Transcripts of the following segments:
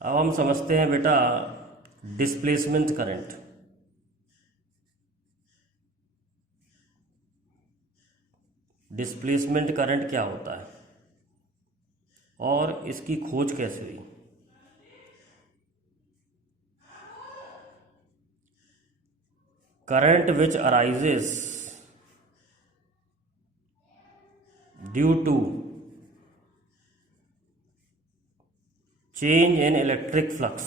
अब हम समझते हैं बेटा डिस्प्लेसमेंट करंट। डिस्प्लेसमेंट करंट क्या होता है और इसकी खोज कैसे हुई। Current which arises due to change in electric flux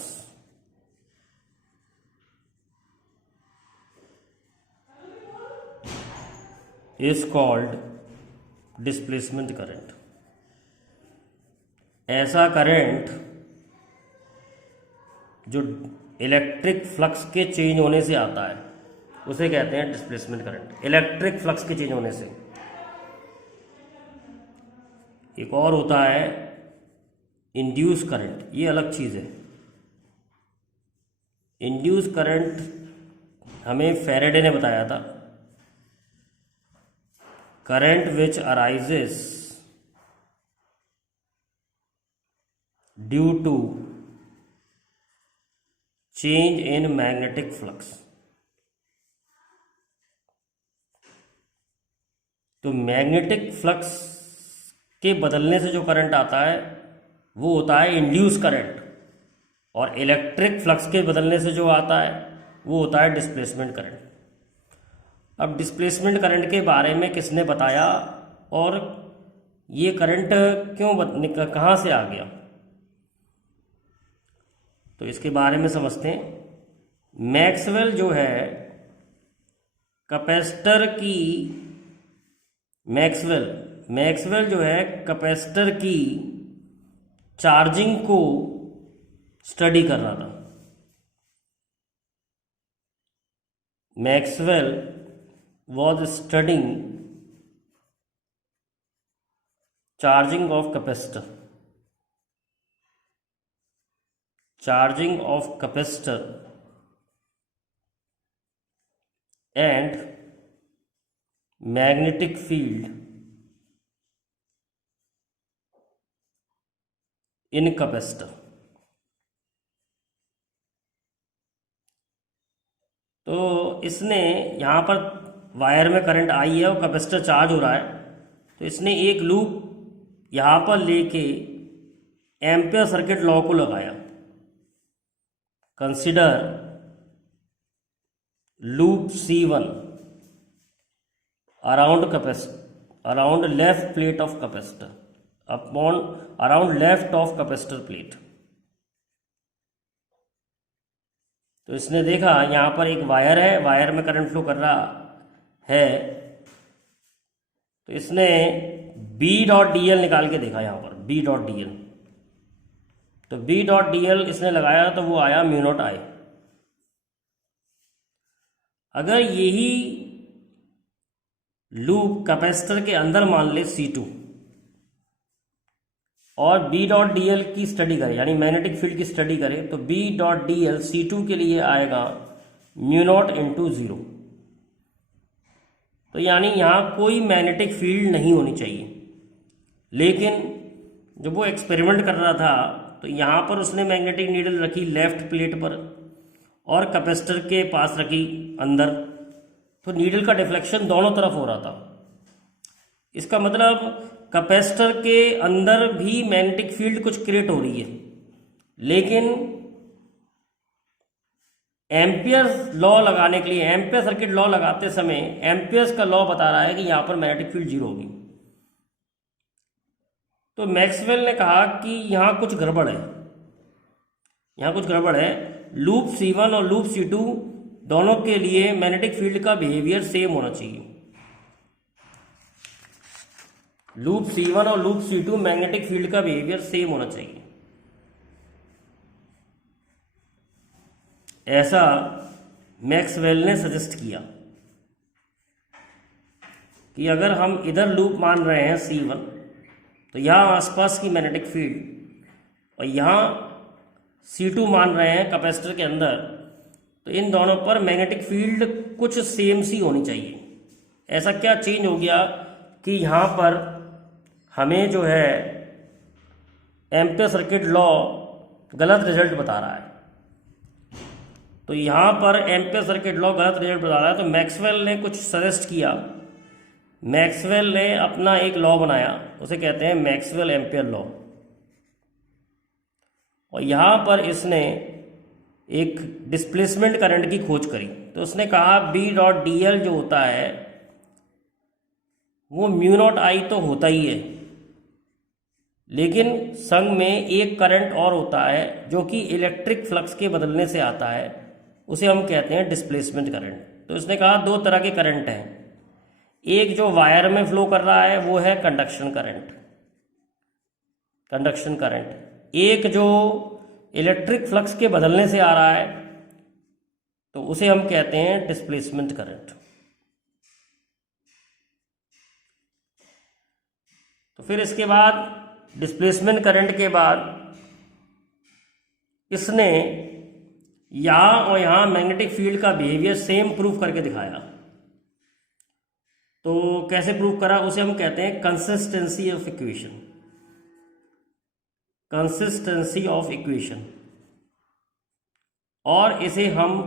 is called displacement current। ऐसा करंट जो इलेक्ट्रिक फ्लक्स के चेंज होने से आता है उसे कहते हैं डिस्प्लेसमेंट करंट। इलेक्ट्रिक फ्लक्स के चेंज होने से। एक और होता है इंड्यूस करंट, ये अलग चीज़ है। इंड्यूस करंट हमें फैराडे ने बताया था। Current which arises due to change in magnetic flux. तो मैग्नेटिक फ्लक्स के बदलने से जो करंट आता है वो होता है इंड्यूस करंट, और इलेक्ट्रिक फ्लक्स के बदलने से जो आता है वो होता है डिस्प्लेसमेंट करंट। अब डिस्प्लेसमेंट करंट के बारे में किसने बताया और ये करंट कहाँ से आ गया, तो इसके बारे में समझते हैं। मैक्सवेल जो है कैपेसिटर की मैक्सवेल जो है कैपेसिटर की चार्जिंग को स्टडी कर रहा था। Maxwell was studying charging of capacitor and magnetic field in capacitor. तो इसने यहाँ पर वायर में करंट आई है और कैपेसिटर चार्ज हो रहा है, तो इसने एक लूप यहाँ पर लेके एम्पियर सर्किट लॉ को लगाया। Consider loop C1 around left plate of capacitor around left of capacitor plate. तो इसने देखा यहाँ पर एक वायर है, वायर में करंट फ्लो कर रहा है, तो इसने B.dl निकाल के देखा यहाँ पर B.dl। तो B.dl इसने लगाया तो वो आया μ0I। अगर यही लूप कैपेसिटर के अंदर मान ले C2 और B.dl की स्टडी करें, यानी मैग्नेटिक फील्ड की स्टडी करें, तो B.dl C2 के लिए आएगा μ0/0। तो यानी यहाँ कोई मैग्नेटिक फील्ड नहीं होनी चाहिए। लेकिन जब वो एक्सपेरिमेंट कर रहा था तो यहाँ पर उसने मैग्नेटिक नीडल रखी लेफ्ट प्लेट पर और कैपेसिटर के पास रखी अंदर, तो नीडल का डिफ्लेक्शन दोनों तरफ हो रहा था। इसका मतलब कैपेसिटर के अंदर भी मैग्नेटिक फील्ड कुछ क्रिएट हो रही है, लेकिन एम्पियर लॉ लगाने के लिए, एम्पियर सर्किट लॉ लगाते समय एम्पियर्स का लॉ बता रहा है कि यहाँ पर मैग्नेटिक फील्ड 0 होगी। तो मैक्सवेल ने कहा कि यहाँ कुछ गड़बड़ है, लूप C1 और लूप C2 दोनों के लिए मैग्नेटिक फील्ड का बिहेवियर सेम होना चाहिए। लूप C1 और लूप C2 मैग्नेटिक फील्ड का बिहेवियर सेम होना चाहिए। ऐसा मैक्सवेल ने सजेस्ट किया कि अगर हम इधर लूप मान रहे हैं C1, तो यहाँ आसपास की मैग्नेटिक फील्ड, और यहाँ C2 मान रहे हैं कैपेसिटर के अंदर, तो इन दोनों पर मैग्नेटिक फील्ड कुछ सेम सी होनी चाहिए। ऐसा क्या चेंज हो गया कि यहाँ पर हमें जो है एम्पियर सर्किट लॉ गलत रिजल्ट बता रहा है। तो यहाँ पर एम्पियर सर्किट लॉ गलत रिजल्ट बता रहा है। तो मैक्सवेल ने कुछ सजेस्ट किया, मैक्सवेल ने अपना एक लॉ बनाया, उसे कहते हैं मैक्सवेल एम्पियर लॉ। और यहाँ पर इसने एक डिस्प्लेसमेंट करंट की खोज करी। तो उसने कहा बी डॉट डी एल जो होता है वो म्यू नॉट आई तो होता ही है, लेकिन संग में एक करंट और होता है जो कि इलेक्ट्रिक फ्लक्स के बदलने से आता है, उसे हम कहते हैं डिस्प्लेसमेंट करंट। तो इसने कहा दो तरह के करंट हैं, एक जो वायर में फ्लो कर रहा है वो है कंडक्शन करंट, कंडक्शन करंट। एक जो इलेक्ट्रिक फ्लक्स के बदलने से आ रहा है तो उसे हम कहते हैं डिस्प्लेसमेंट करंट। तो फिर इसके बाद डिस्प्लेसमेंट करंट के बाद इसने यहाँ और यहाँ मैग्नेटिक फील्ड का बिहेवियर सेम प्रूफ करके दिखाया। तो कैसे प्रूफ करा, उसे हम कहते हैं consistency of equation, consistency of equation, और इसे हम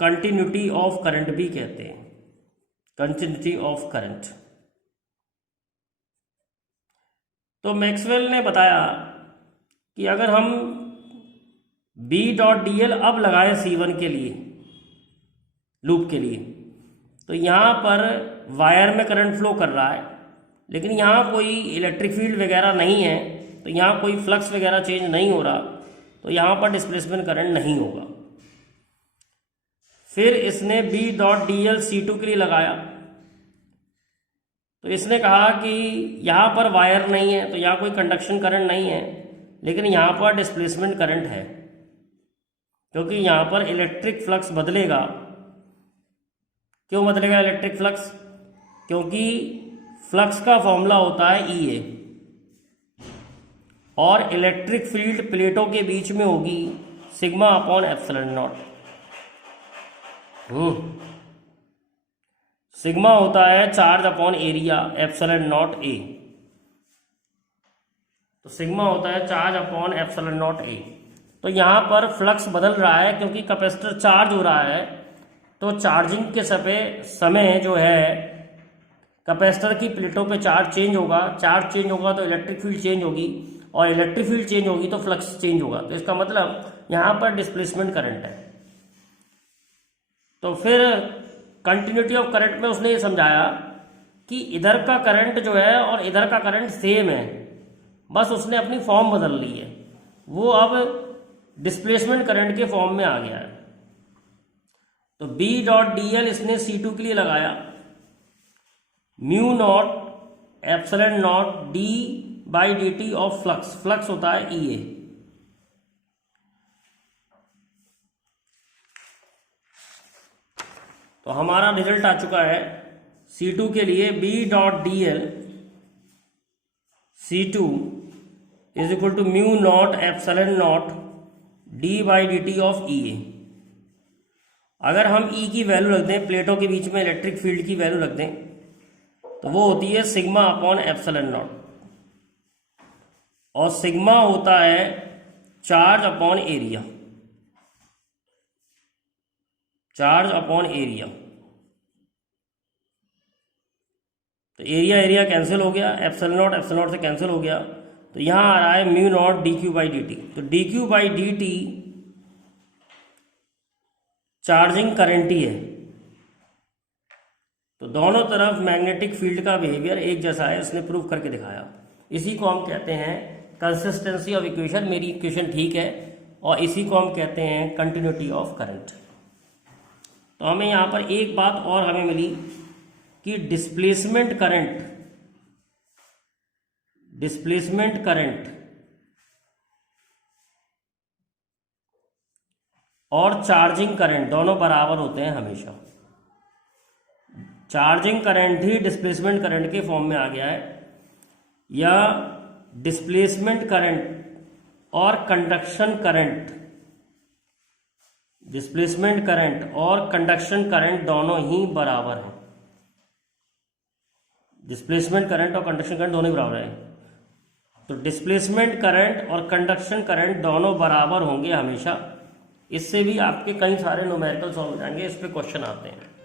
कंटिन्यूटी ऑफ करंट भी कहते हैं, कंटिन्यूटी ऑफ करंट। तो मैक्सवेल ने बताया कि अगर हम B डॉट डी एल अब लगाएं C1 के लिए, लूप के लिए, तो यहाँ पर वायर में करंट फ्लो कर रहा है, लेकिन यहाँ कोई इलेक्ट्रिक फील्ड वगैरह नहीं है, तो यहाँ कोई फ्लक्स वगैरह चेंज नहीं हो रहा, तो यहाँ पर डिस्प्लेसमेंट करंट नहीं होगा। फिर इसने B dot D L C2 के लिए लगाया, तो इसने कहा कि यहाँ पर वायर नहीं है तो यहाँ कोई कंडक्शन करंट नहीं है, लेकिन यहाँ पर डिस्प्लेसमेंट करंट है, क्योंकि यहाँ पर इलेक्ट्रिक फ्लक्स बदलेगा। क्यों बदलेगा इलेक्ट्रिक फ्लक्स? क्योंकि फ्लक्स का फॉर्मूला होता है EA, और इलेक्ट्रिक फील्ड प्लेटों के बीच में होगी sigma upon epsilon not. Sigma होता है charge upon area, epsilon not a. तो सिग्मा होता है charge upon epsilon not a. तो यहाँ पर फ्लक्स बदल रहा है क्योंकि कैपेसिटर चार्ज हो रहा है, तो चार्जिंग के समय जो है कैपेसिटर की प्लेटों पे चार्ज चेंज होगा, चार्ज चेंज होगा तो इलेक्ट्रिक फील्ड चेंज होगी, और इलेक्ट्रिक फील्ड चेंज होगी तो फ्लक्स चेंज होगा। तो इसका मतलब यहाँ पर डिस्प्लेसमेंट करंट है। तो फिर कंटिन्यूटी ऑफ करंट में उसने ये समझाया कि इधर का करंट जो है और इधर का करंट सेम है, बस उसने अपनी फॉर्म बदल ली है, वो अब डिस्प्लेसमेंट करंट के फॉर्म में आ गया है। तो B डॉट डी एल इसने C2 के लिए लगाया, mu naught epsilon naught D by D T of flux, flux होता है EA। तो हमारा रिजल्ट आ चुका है C2 के लिए, B dot D L C2 is equal to mu naught epsilon naught D by D T of EA। अगर हम E की वैल्यू रख दें, प्लेटों के बीच में इलेक्ट्रिक फील्ड की वैल्यू रख दें, तो वो होती है सिग्मा अपॉन एप्सिलॉन नॉट, और सिग्मा होता है charge upon area, charge upon area. तो एरिया एरिया कैंसिल हो गया, एप्सिलॉन नॉट से कैंसिल हो गया, तो यहाँ आ रहा है mu naught D Q by D T. तो D Q by D T charging current ही है, तो दोनों तरफ मैग्नेटिक फील्ड का बिहेवियर एक जैसा है, इसने प्रूव करके दिखाया। इसी को हम कहते हैं कंसिस्टेंसी ऑफ इक्वेशन, मेरी इक्वेशन ठीक है, और इसी को हम कहते हैं कंटिन्यूटी ऑफ करंट। तो हमें यहाँ पर एक बात और हमें मिली कि डिस्प्लेसमेंट करंट और चार्जिंग करंट दोनों बराबर होते हैं हमेशा। चार्जिंग करंट ही डिस्प्लेसमेंट करंट के फॉर्म में आ गया है, या डिस्प्लेसमेंट करंट और कंडक्शन करंट, डिस्प्लेसमेंट करंट और कंडक्शन करंट दोनों ही बराबर हैं। डिस्प्लेसमेंट करंट और कंडक्शन करंट दोनों ही बराबर हैं। तो डिस्प्लेसमेंट करंट और कंडक्शन करंट दोनों बराबर होंगे हमेशा। इससे भी आपके कई सारे न्यूमेरिकल सॉल्व हो जाएंगे, इस पे क्वेश्चन आते हैं।